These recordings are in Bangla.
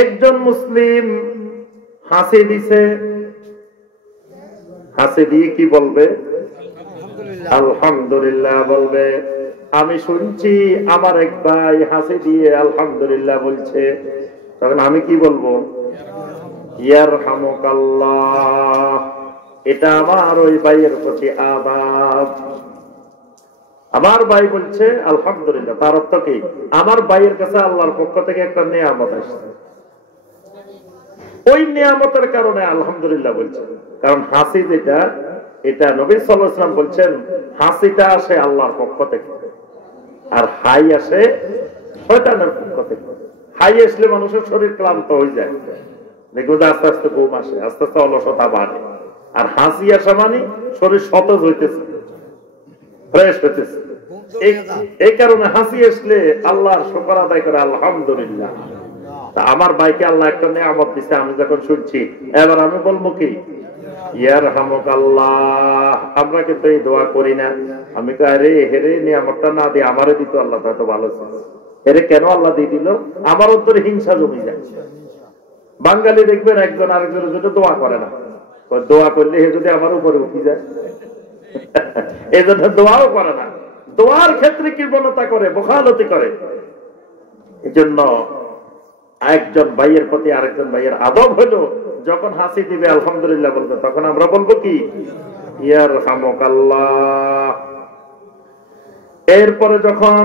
একজন মুসলিম হাসি দিছে, হাসি দিয়ে কি বলবে? আলহামদুলিল্লাহ বলবে। আমি শুনছি আমার এক ভাই হাসি দিয়ে আলহামদুলিল্লাহ বলছে, তখন আমি কি বলবো? ইয়ারহামুকাল্লাহ। এটা আমার ওই ভাইয়ের প্রতি আদাব। আমার ভাই বলছে আলহামদুলিল্লাহ, তার অর্থ কি? আমার ভাইয়ের কাছে আল্লাহর পক্ষ থেকে একটা নিয়ামত আসছে, ওই নিয়ামতের কারণে আলহামদুলিল্লাহ বলছে। কারণ হাসি যেটা, এটা নবী সাল্লাল্লাহু আলাইহি ওয়াসাল্লাম বলছেন, হাসিটা আসে আল্লাহর পক্ষ থেকে, আর হাই আসে শয়তানের পক্ষ থেকে। হাই আসলে মানুষের শরীর ক্লান্ত হয়ে যায়, দেখবেন আস্তে আস্তে ঘুম আসে, আস্তে আস্তে অলসতা বাড়ে। আর হাসি আসা মানে শরীর সতেজ হইতেছে, ফ্রেশ হইতেছে। এই কারণে হাসি আসলে আল্লাহর শুকর আদায় করে আলহামদুলিল্লাহ। আমার ভাইকে আল্লাহ একটা নিয়ামত দিচ্ছে, আমি যখন শুনছি, এবার আমি বলবো কি? ইয়ারহামুকাল্লাহ। আমরা কিন্তু এই দোয়া করি না। আমি আরে হেরে নিয়ামতটা না দিয়ে আমারে দিত আল্লাহ, তো ভালো ছিল। হেরে কেন আল্লাহ দিয়ে দিল? আমার অন্তরে হিংসা জমি যায়। বাঙালি দেখবেন একজন আরেকজনের জন্য দোয়া করে না, দোয়া করলে হে যদি আমার উপরে উঠে যায়, এই জন্য দোয়াও করে না। দোয়ার ক্ষেত্রে কৃপণতা করে, বখালতি করে। এই জন্য একজন ভাইয়ের প্রতি আরেকজন ভাইয়ের আদব হলো, যখন হাসি দিবে আলহামদুলিল্লাহ বলবে, তখন আমরা বলবো কি? ইয়ারহামুকাল্লাহ। এরপরে যখন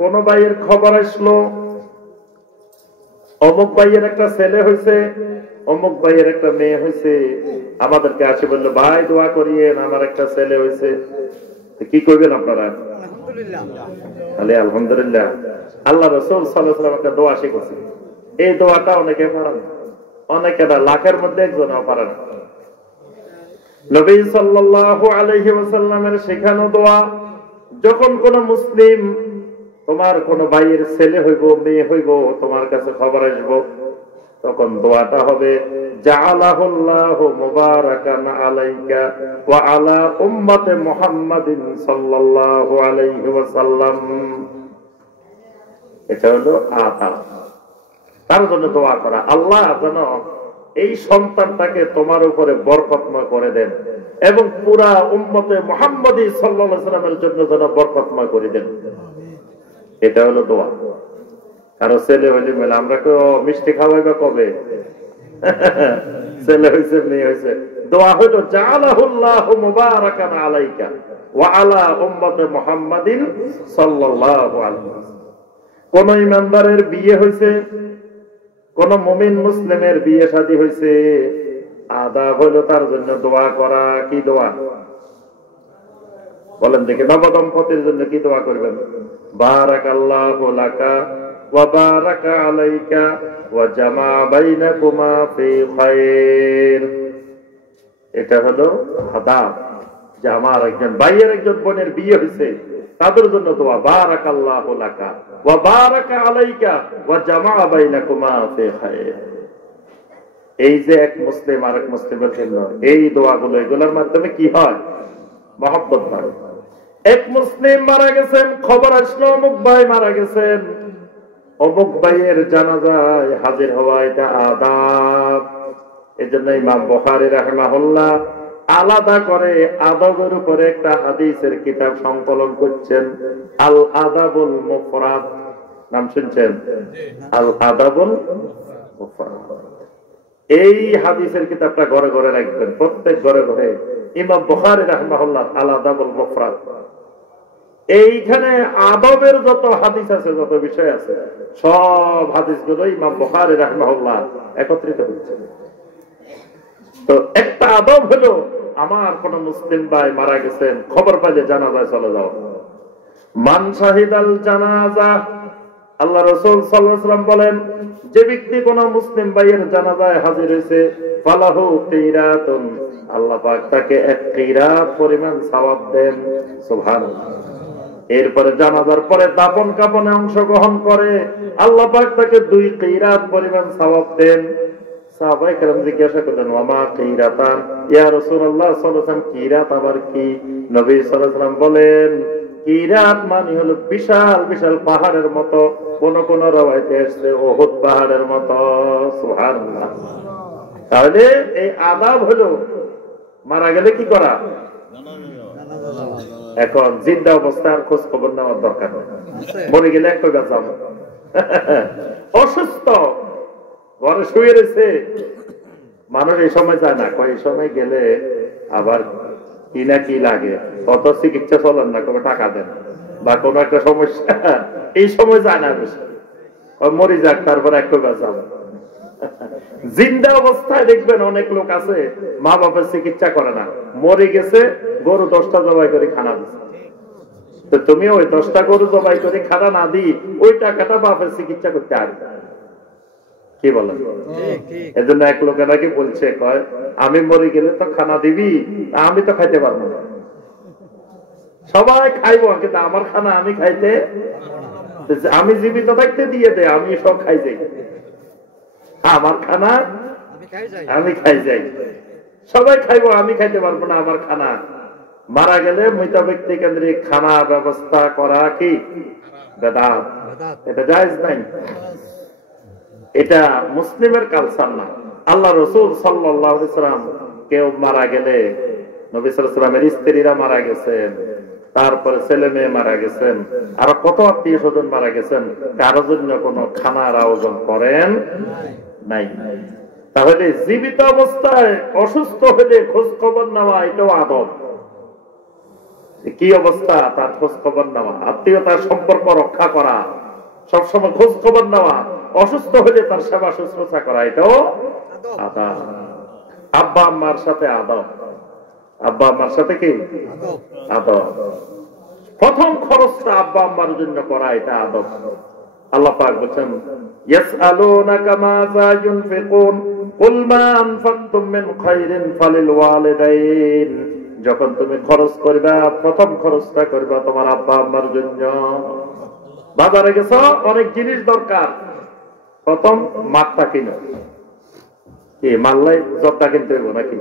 কোন ভাইয়ের খবর আসলো, অমুক ভাইয়ের একটা ছেলে হয়েছে, অমুক ভাইয়ের একটা মেয়ে হয়েছে, আমাদেরকে আসে বললো, ভাই দোয়া করিয়েন, আমার একটা ছেলে হয়েছে। কি করবেন আপনারা? আলহামদুলিল্লাহ। আল্লাহ রাসূল সাল্লাল্লাহু আলাইহি ওয়াসাল্লাম একটা দোয়া শিখিয়েছেন। এই দোয়াটা অনেকে পারে না, অনেকে না, লাখের মধ্যে একজনও পারে না। নবী সাল্লাল্লাহু আলাইহি ওয়াসাল্লামের শেখানো দোয়া, যখন কোন মুসলিম, তোমার কোন ভাইয়ের ছেলে হইব, মেয়ে হইব, তোমার কাছে খবর আসবো, তখন দোয়াটা হবে, জাআলাহুল্লাহু মুবারাকান আলাইকা ওয়া আলা উম্মতি মুহাম্মাদিন সাল্লাল্লাহু আলাইহি ওয়াসাল্লাম। এটা হলো আদাব। তার জন্য দোয়া করা, আল্লাহ যেন এই সন্তানটাকে তোমার উপরে বরকতময় করে দেন, এবং পুরা উম্মতে মুহাম্মাদি সাল্লাল্লাহু আলাইহি ওয়াসাল্লামের জন্য যেন বরকতময় করে দেন। এটা হলো দোয়া। কারো ছেলে হইলে মেলে, আমরা কেউ মিষ্টি খাওয়াইবা কবে? ছেলে হয়েছে, মেয়ে হয়েছে, দোয়া হইল জাআলাহুল্লাহু মুবারাকান আলাইকা ওয়া আলা উম্মতি মুহাম্মাদিন সাল্লাল্লাহু আলাইহি ওয়াসাল্লাম। কোন ইমানদারের বিয়ে হয়েছে, কোন মুমিন মুসলিমের বিয়ে শাদী হয়েছে, আদাব হইল তার জন্য দোয়া করা। কি দোয়া বলেন দেখি? নবদম্পতির জন্য কি দোয়া করবেন? বারাকাল্লাহু লাকা ওয়া বারাকা আলাইকা ওয়া জামা বাইনাকুমা ফি খায়র। এটা হলো আদাব, যে আমার একজন ভাইয়ের একজন বোনের বিয়ে হয়েছে, তাদের জন্য দোয়া, বারাকাল্লাহু লাকা ওয়া বারাকা আলাইকা ওয়া জামা বাইনাকুমা ফি খায়র। এই যে এক মুসলিম আরেক মুসলিমের জন্য এই দোয়াগুলো, এগুলোর মাধ্যমে কি হয়? মহব্বত হয়। এক মুসলিম মারা গেছেন, খবর আসলো অমুক ভাই মারা গেছেন, অমুক ভাইয়ের জানাজায় হাজির হওয়া, এটা আদাব। এজন্য ইমাম বুখারী রাহিমাহুল্লাহ আলাদা করে আদবের উপরে একটা হাদিসের কিতাব সংকলন করছেন, আল আদাবুল মুফরাদ। নাম শুনছেন? আল আদাবুল মুফরাদ। এই হাদিসের কিতাবটা ঘরে ঘরে রাখবেন, প্রত্যেক ঘরে ঘরে। ইমাম বুখারী রাহিমাহুল্লাহ আল আদাবুল মুফরাদ। এইখানে আদবের যত হাদিস আছে, যত বিষয় আছে, সব হাদিসগুলো ইমাম বুখারী রাহিমাহুল্লাহ একত্রিত করেছেন। তো একটা আদব হলো, আমার কোন মুসলিম ভাই মারা গেছেন, খবর পাইলে জানাজায় চলে যাও। মান শাহিদাল জানাজা, আল্লাহ রাসূল সাল্লাল্লাহু আলাইহি ওয়াসাল্লাম বলেন, যে ব্যক্তি কোন মুসলিম ভাইয়ের জানাজায় হাজির হয়েছে, ফালাহু কিরাতুন, আল্লাহ পাক তাকে এক কিরাত পরিমাণ সওয়াব দেন। সুবহানাল্লাহ। এরপরে জানাজার পরে দাফন কাফনে অংশগ্রহণ করে, আল্লাহ পাক তাকে 2 কিরাত পরিমাণ সওয়াব দেন। সাহাবায়ে কেরাম জিজ্ঞাসা করলেন, ওয়া মা কিরাতান ইয়া রাসূলুল্লাহ সাল্লাল্লাহু আলাইহি ওয়াসাল্লাম, কিরাত আবার কি? নবী সাল্লাল্লাহু আলাইহি ওয়াসাল্লাম বলেন, কিরাত মানে হলো বিশাল বিশাল পাহাড়ের মতো, কোন কোন রওয়ায়াতে আসছে উহুদ পাহাড়ের মতো। সুবহানাল্লাহ। তাহলে এই আযাব হলো মারা গেলে কি করা। এখন জিন্দা অবস্থার খোঁজ খবর নেওয়ার দরকার নেই, মরে গেলে একটা যাবো। অসুস্থ ঘরে শুয়ে রয়েছে, মানুষ এই সময় যায় না, এই সময় গেলে আবার কি না কি লাগে, কত চিকিৎসা চলেন না, কোনো টাকা দেন বা কোনো একটা সমস্যা, এই সময় যায় না বেশি, মরি যাক তারপর একটু যাবো। জিন্দা অবস্থায় দেখবেন অনেক লোক আছে মা বাবার চিকিৎসা করে না, মরে গেছে গরু 10টা জবাই করে খানা দিচ্ছে, তো তুমি ওই 10টা গরু জবাই করে খানা না দিই ওই টাকাটা বাপের চিকিৎসা করতে আসবে, কি বলেন? এই জন্য এক লোকে নাকি বলছে, কয় আমি মরে গেলে তো খানা দিবি, আমি তো খাইতে পারবো না, সবাই খাইবো কিন্তু আমার খানা আমি খাইতে, আমি জীবিত থাকতে দিয়ে দে, আমি সব খাই যাই, আমার খানা আমি খাই যাই, সবাই খাইবো, আমি খাইতে পারবো না আমার খানা। মারা গেলে মৃত ব্যক্তি কেন্দ্রিক খানা ব্যবস্থা করা কি বেদাত, এটা জায়েজ নাই, এটা মুসলিমের কালচার না। আল্লাহ রাসূল সাল্লাল্লাহু আলাইহি ওয়াসাল্লাম কেউ মারা গেলে, নবী সাল্লাল্লাহু আলাইহি ওয়াসাল্লামের স্ত্রীরা মারা গেছেন, তারপরে ছেলে মেয়ে মারা গেছেন, আর কত আত্মীয় স্বজন মারা গেছেন, কারো জন্য কোনো খানার আয়োজন করেন নাই। তাহলে জীবিত অবস্থায় অসুস্থ হলে খোঁজ খবর নেওয়া এটাও আদব, কি অবস্থা তার খোঁজ খবর নেওয়া, আত্মীয়তার সম্পর্ক রক্ষা করা, সবসময় খোঁজ খবর নেওয়া, অসুস্থ হলে তার সেবা শুশ্রূষা করা, এটাও আদব। আব্বা আম্মার সাথে আদব, আব্বা আম্মার সাথে কি আদব, প্রথম খরচটা আব্বা আম্মার জন্য করা, এটা আদব। আল্লাহ পাক বলেন, ইয়াসআলুনাকা মাযা ইউনফিকুন কুল মা আনফাকতুম মিন খায়রিন ফালিল ওয়ালিদাইন, যখন তুমি খরচ করবা প্রথম খরচটা করবা তোমার আব্বা আম্মার জন্য। বাজারে গেছো, অনেক জিনিস দরকার, প্রথম মাছটা কিনো, কি মাল্লাই জর্দা কিনতে হইব নাকি?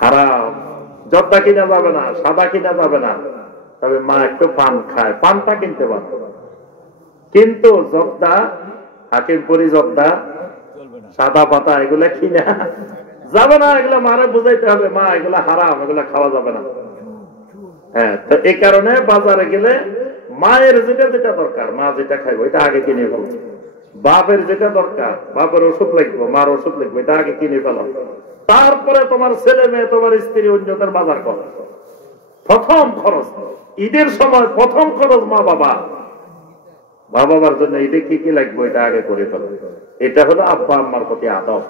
হারাম, জর্দা কিনা যাবে না, সাদা কিনা যাবে না, তবে মা একটু পান খায়, পানটা কিনতে পারবে, কিন্তু জর্দা হাকিমপুরি জর্দা সাদা পাতা এগুলা কিনা যাবে না, এগুলা মারে বুঝাইতে হবে, মা এগুলা হারাম, এগুলা খাওয়া যাবে না। হ্যাঁ, তো এই কারণে বাজারে গেলে মায়ের যেটা যেটা দরকার, মা যেটা খাইবো এটা আগে কিনে ফেলো, বাপের যেটা দরকার, বাপের ওষুধ লাগবে, মার ওষুধ লাগবে, এটা আগে কিনে ফেলো, তারপরে তোমার ছেলে মেয়ে তোমার স্ত্রী অন্যদের বাজার করো। প্রথম খরচ ঈদের সময়, প্রথম খরচ মা বাবা, মা বাবার জন্য ঈদে কি কি লাগবে এটা আগে করে ফেলো। এটা হলো আব্বা আম্মার প্রতি আদব।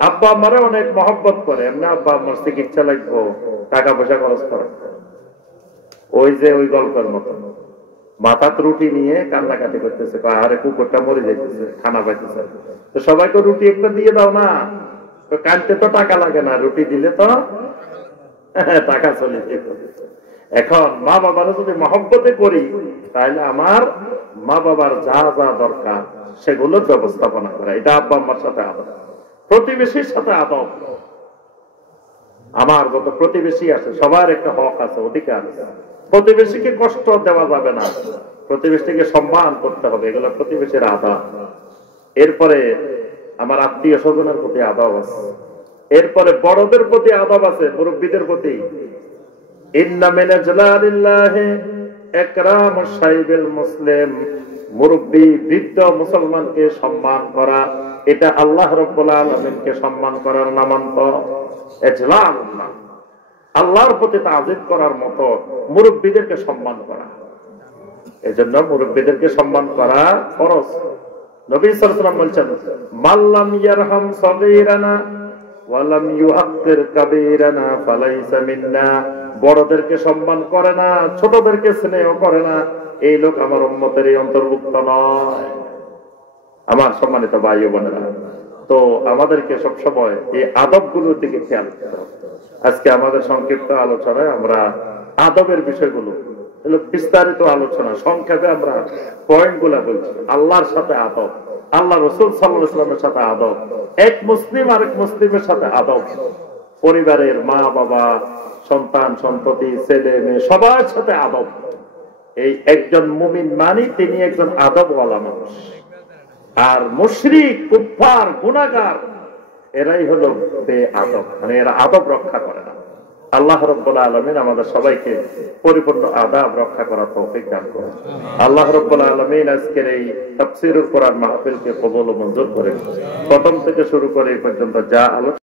আব্বা আম্মারা অনেক মহব্বত করে, এমনি আব্বা আম্মার চিকিৎসা লাগবো, টাকা পয়সা খরচ করে, ওই যে ওই গল্পের মতো মাথা রুটি নিয়ে কান্নাকাটি করতেছে, আরে কুকুরটা মরে যাইতেছে, খানা পাইতেছে, তো সবাইকে রুটি একটা দিয়ে দাও না, তো কানতে তো টাকা লাগে না, রুটি দিলে তো টাকা চলে যেত। এখন মা বাবার যদি মহব্বতে করি, তাহলে আমার মা বাবার যা যা দরকার সেগুলোর ব্যবস্থাপনা করা, এটা আব্বা আম্মার সাথে আদব। প্রতিবেশীর সাথে আদব, আমার যত প্রতিবেশী আছে সবার একটা হক আছে, অধিকার আছে, প্রতিবেশীকে কষ্ট দেওয়া যাবে না, প্রতিবেশীকে সম্মান করতে হবে, এগুলো প্রতিবেশীর আদব। এরপরে আমার আত্মীয় স্বজনের প্রতি আদব আছে, এরপরে বড়দের প্রতি আদব আছে, মুরব্বীদের প্রতি। ইন্না মিন জালালিল্লাহি ইকরামুশ শাইবিল মুসলিম, মুরব্বী বৃদ্ধ মুসলমানকে সম্মান করা, এটা আল্লাহ রাব্বুল আলামিনকে সম্মান করার নামান্তর। ইজলালুল্লাহ, আল্লাহর প্রতি তাজিম করার মতো মুরব্বীদেরকে সম্মান করা, এজন্য মুরব্বীদেরকে সম্মান করা ফরজ। নবী সাল্লাল্লাহু আলাইহি ওয়াসাল্লাম বলেছেন, মাল্লাম ইয়ারহাম সাগীরানা ওয়া লাম ইউআক্কির কাবীরানা ফালাইসা মিন্না, বড়দেরকে সম্মান করে না, ছোটদেরকে স্নেহ করে না, এই লোক আমার উম্মতেরই অন্তর্ভুক্ত নয়। আমার সম্মানিত ভাই ও বোনেরা, তো আমাদেরকে সবসময় এই আদবগুলোর দিকে খেয়াল রাখতে হবে। আজকে আমাদের সংক্ষিপ্ত আলোচনায় আমরা আদবের বিষয়গুলো, বিস্তারিত আলোচনা, সংক্ষেপে আমরা পয়েন্ট গুলা বলছি। আল্লাহর সাথে আদব, আল্লাহ রাসূল সাল্লাল্লাহু আলাইহি ওয়াসাল্লামের সাথে আদব, এক মুসলিম আরেক মুসলিমের সাথে আদব, পরিবারের মা বাবা, সন্তান সন্ততি, ছেলে মেয়ে সবার সাথে আদব। এই একজন মুমিন মানি তিনি একজন আদবওয়ালা মানুষ। আর মুশরিক, কুফফার, গুনাহগার এরাই হলো বেআদব, মানে এরা আদব রক্ষা করে না। আল্লাহ রাব্বুল আলামিন আমাদের সবাইকে পরিপূর্ণ আদাব রক্ষা করার তৌফিক দান করুন। আল্লাহ রাব্বুল আলামিন আজকের এই তাফসীরুল কোরআন মাহফিলকে কবুল ও মঞ্জুর করেন। প্রথম থেকে শুরু করে এই পর্যন্ত যা আলোচনা